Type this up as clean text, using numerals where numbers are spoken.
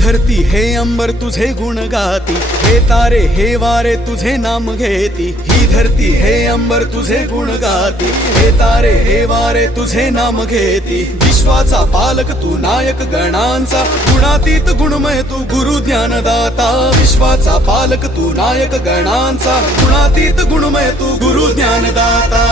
धरती हे अंबर तुझे गुण गाती, हे तारे हे वारे तुझे नाम घेती। ही धरती हे अंबर तुझे गुण गाती, हे तारे हे वारे तुझे नाम घेती। विश्वाचा पालक तू नायक गणांचा, गुणातीत गुणमय तू गुरु ज्ञानदाता। विश्वाचा पालक तू नायक गणांचा, गुणातीत गुणमय तू गुरु ज्ञानदाता।